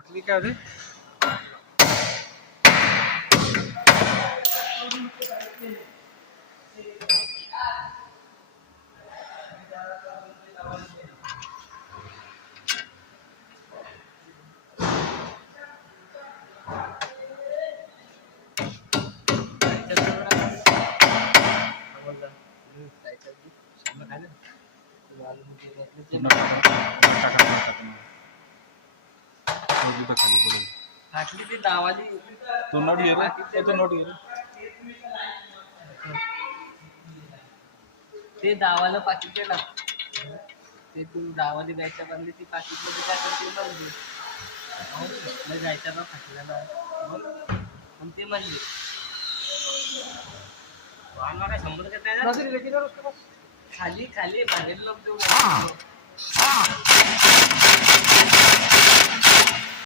पकली काय होते फाटली ती दावाली तू नोट घे रे तू नोट घे रे ते दावाला पाकिट ना ते तू दावाली द्यायच्या बदली ती पाकिटमध्ये काय करते म्हणजे जायच्या ना फाटल्या ना आणि ते म्हणले काय 100 खाली खाली बाहेर लोक